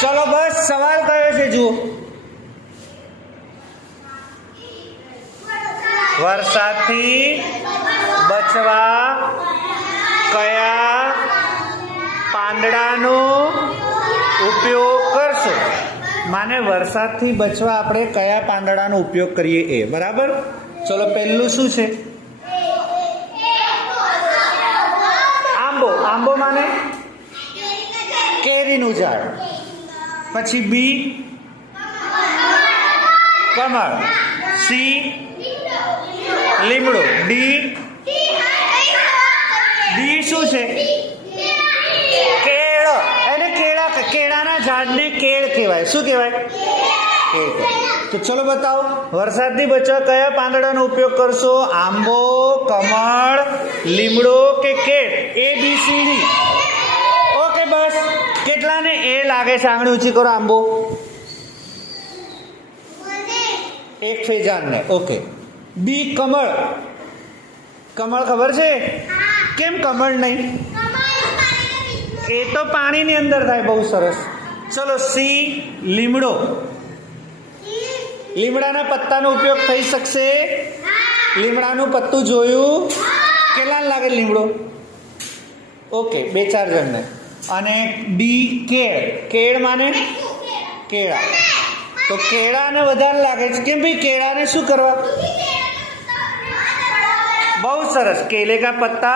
ચલો બસ સવાલ કયો છે જુઓ. વરસાદથી બચવા કયા પાંદડાનો ઉપયોગ કરશો? માને વરસાદથી બચવા આપણે કયા પાંદડાનો ઉપયોગ કરીએ એ. બરાબર. ચલો પહેલું શું છે? આંબો. આંબો માને કેરીનું ઝાડ. પછી બી કમળ. સી લીમડો. ડી શું છે? કેળ. એને કેળાના ઝાડને કેળ કહેવાય. શું કહેવાય? કેળ. તો ચલો બતાવો, વરસાદથી બચવા કયા પાંદડાનો ઉપયોગ કરશો? આંબો, કમળ, લીમડો કે કેળ? એ બી સી ડી. ઓકે બસ. કેટલાને એ લાગે છે? આંગળી ઊંચી કરો. આંબો એક ફેજાનને. ઓકે. બી કમળ. કમળ ખબર છે? કેમ કમળ નહીં? એ તો પાણીની અંદર થાય. બહુ સરસ. ચલો સી લીમડો. લીમડાના પત્તાનો ઉપયોગ થઈ શકશે? લીમડાનું પત્તું જોયું? કેટલાને લાગે લીમડો? ઓકે, 2-4 જણને. અને ડી કેળ. કેળ માને કેળા. તો કેળાને વધારે લાગે છે. કેમ ભાઈ? કેળાને શું કરવા? બહુ સરસ. केले का पत्ता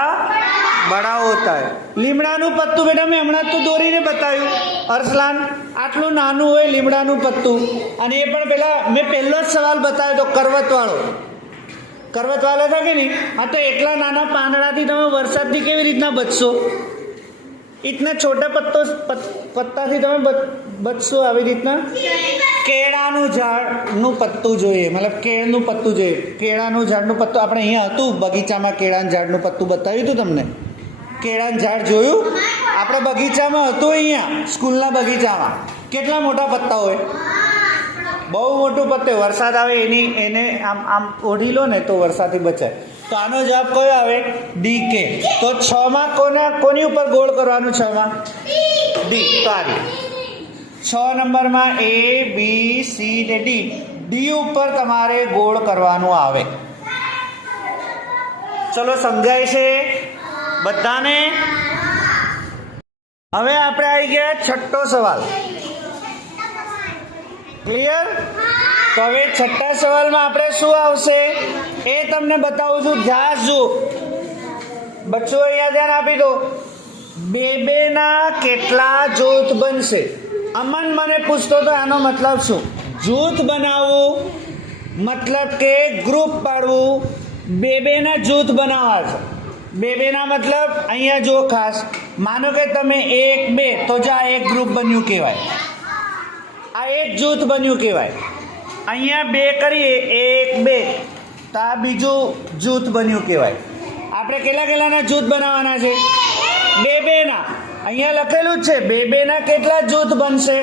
बड़ा होता है. લીમડાનું પત્તું બેટા મેં હમણાં તો દોરીને બતાવ્યું. અર્સલાન, આટલું નાનું હોય લીમડાનું પત્તું. અને એ પણ પેલા મેં પહેલો જ સવાલ બતાવ્યો તો કરવતવાળો. કરવતવાળો था કે નહીં? હા, તો એટલા નાના પાંદડાથી તમે વરસાદથી કેવી રીતના બચશો? इतना छोटा પત્તાથી તમે બચશો આવી રીતના? કેળાનું ઝાડનું પત્તું જોઈએ, મતલબ કેળનું પત્તું જોઈએ. કેળાનું ઝાડનું પત્તું આપણે અહીંયા હતું બગીચામાં. કેળાનું ઝાડનું પત્તું બતાવ્યું હતું તમને. કેળાનું ઝાડ જોયું? આપણે બગીચામાં હતું અહીંયા, સ્કૂલના બગીચામાં. કેટલા મોટા પત્તા હોય? બહુ મોટું પત્તે. વરસાદ આવે એને આમ ઓઢી લો ને તો વરસાદથી બચાય. તો આનો જવાબ કયો આવે? ડી કે. તો 6 માં કોની ઉપર ગોળ કરવાનું? 6 માં ડી. તો આ 6 નંબરમાં એ બી સી ને ડી. ડી ઉપર તમારે ગોળ કરવાનું આવે. ચલો સમજાય છે બધાને? હવે આપણે આવી ગયા છઠ્ઠો સવાલ. ક્લિયર? તો હવે છઠ્ઠા સવાલમાં આપણે શું આવશે એ તમને બતાવું છું. ધ્યાન જો બચ્ચો, અહીંયા ધ્યાન આપી દો. બે ના કેટલા જૂથ બનશે? અમન મને પૂછતો તો આનો મતલબ શું? જૂથ બનાવવું મતલબ કે ગ્રુપ પાડવું. બે ના જૂથ બનાવવા છે. બે ના મતલબ અહીંયા જો ખાસ માનો કે તમે 1 2 તો જો આ એક ગ્રુપ બન્યું કહેવાય. આ એક જૂથ બન્યું કહેવાય. અહીંયા 2 કરીએ 1 2 તો આ બીજું જૂથ બન્યું કહેવાય. આપણે કેટલાના જૂથ બનાવવાના છે? 2 ના. અહીંયા લખેલું જ છે 2 ના કેટલા જૂથ બનશે?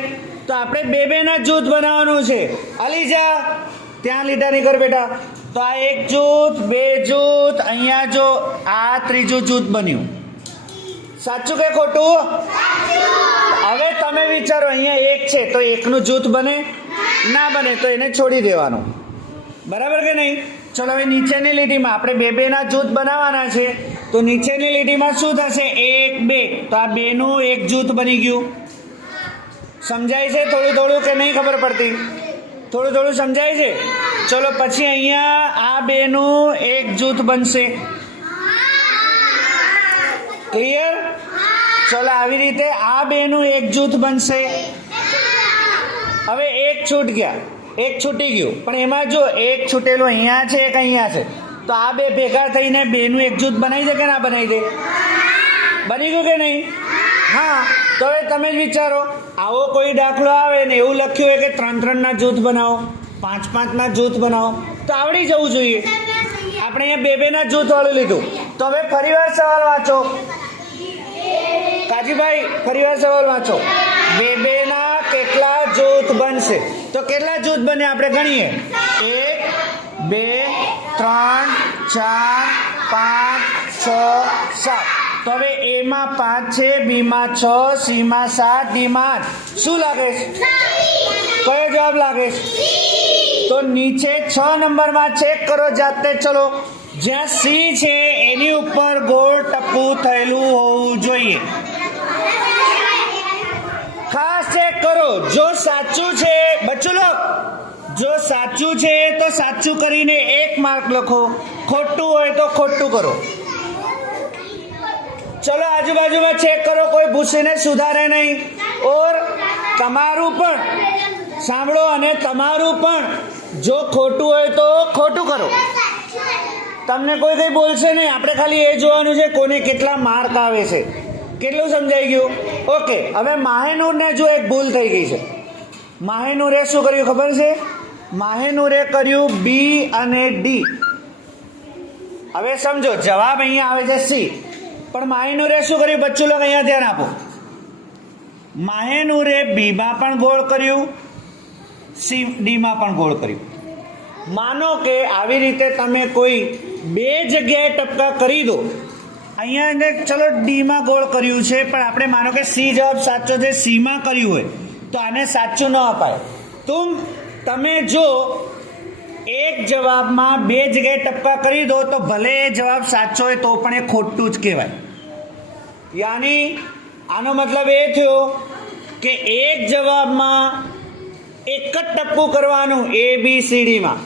તો આપણે 2 ના જૂથ બનાવવાનું છે. અલીજા ત્યાં લીટા નહીં કર બેટા. તો આ એક જૂથ, 2 જૂથ. અહીંયા જો આ ત્રીજું જૂથ બન્યું. સાચું કે ખોટું? હવે તમે વિચારો, અહીંયા 1 છે તો 1 નું જૂથ બને? ના બને. તો એને છોડી દેવાનું. બરાબર કે નહીં? ચલો હવે નીચેની લીટીમાં આપણે 2 ના જૂથ બનાવવાના છે. તો નીચેની લીટીમાં શું થશે? 1 2. તો આ 2 નું એક જૂથ બની ગયું. સમજાય છે થોડું કે નહીં ખબર પડતી? થોડું સમજાય છે? ચલો પછી અહીંયા આ 2 નું એક જૂથ બનશે. ક્લિયર? ચલો આવી રીતે આ 2 નું એક જૂથ બનશે. હવે એક છૂટી ગયું. પણ એમાં જો એક છૂટેલું અહીંયા છે, એક અહીંયા છે. તો આ 2 ભેગા થઈને 2 નું એક જૂથ બનાવી દે કે ના બનાવી દે? બની ગયું કે નહીં? હા. તો હવે તમે જ વિચારો, આવો કોઈ દાખલો આવે ને એવું લખ્યું હોય કે 3 ના જૂથ બનાવો, 5 ના જૂથ બનાવો, તો આવડી જવું જોઈએ. આપણે અહીંયા 2 ના જૂથ વાળું લીધું. તો હવે ફરીવાર સવાલ વાંચો. કાજીભાઈ ફરીવાર સવાલ વાંચો. 2 ના કેટલા જૂથ બનશે? તો કેટલા જૂથ બને આપણે ગણીએ. 1 2 3 4 5 6 7. તો હવે એમાં 5 છે, બીમાં 6, સીમાં 7, ડીમાં 8. શું લાગે છે? કયો જવાબ લાગે છે? તો નીચે 6 નંબરમાં ચેક કરો જાતે. ચલો, જ્યાં સી છે એની ઉપર ગોળ ટપકું થયેલું હોવું જોઈએ. ખાસ ચેક કરો. જો સાચું છે બચ્ચું લોક, જો સાચું છે તો સાચું કરીને 1 માર્ક લખો, ખોટું હોય તો ખોટું કરો. ચલો આજુબાજુમાં ચેક કરો, કોઈ ભૂસીને સુધારે નહીં. ઓર તમારું પણ સાંભળો, અને તમારું પણ જો ખોટું હોય તો ખોટું કરો. તમને કોઈ કંઈ બોલશે નહીં. આપણે ખાલી એ જોવાનું છે કોને કેટલા માર્ક આવે છે. કેટલું સમજાઈ ગયું? ઓકે. હવે માહેનૂરને જો એક ભૂલ થઈ ગઈ છે. માહેનૂરે શું કર્યું ખબર છે? માહેનૂરે કર્યું બી અને ડી. હવે સમજો, જવાબ અહીંયા આવે છે સી, પણ માહેનૂરે શું કર્યું બચ્ચું લોકો? અહીંયા ધ્યાન આપો. માહેનૂરે બીમાં પણ ગોળ કર્યું, સી ડીમાં પણ ગોળ કર્યું. માનો કે આવી રીતે તમે કોઈ 2 જગ્યાએ ટપકા કરી દો. અહીંયા ચલો ડીમાં ગોળ કર્યું છે, પણ આપણે માનો કે સી જવાબ સાચો છે, સીમાં કર્યું હોય તો આને સાચું ન અપાય. તો તમે જો એક જવાબમાં 2 જગ્યાએ ટપકા કરી દો તો ભલે એ જવાબ સાચો હોય તો પણ એ ખોટું જ કહેવાય. યાની આનો મતલબ એ થયો કે એક જવાબમાં એક જ ટપકું કરવાનું એ બી સી ડીમાં.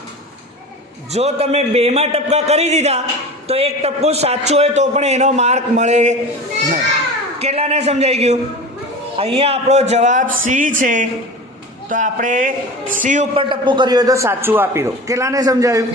જો તમે 2માં ટપકા કરી દીધા તો એક ટપકું સાચું હોય તો પણ એનો માર્ક મળે નહીં. કેટલાને સમજાઈ ગયું? અહીંયા આપણો જવાબ સી છે, તો આપણે સી ઉપર ટપકું કર્યું હોય તો સાચું આપી દો. કેટલાને સમજાયું?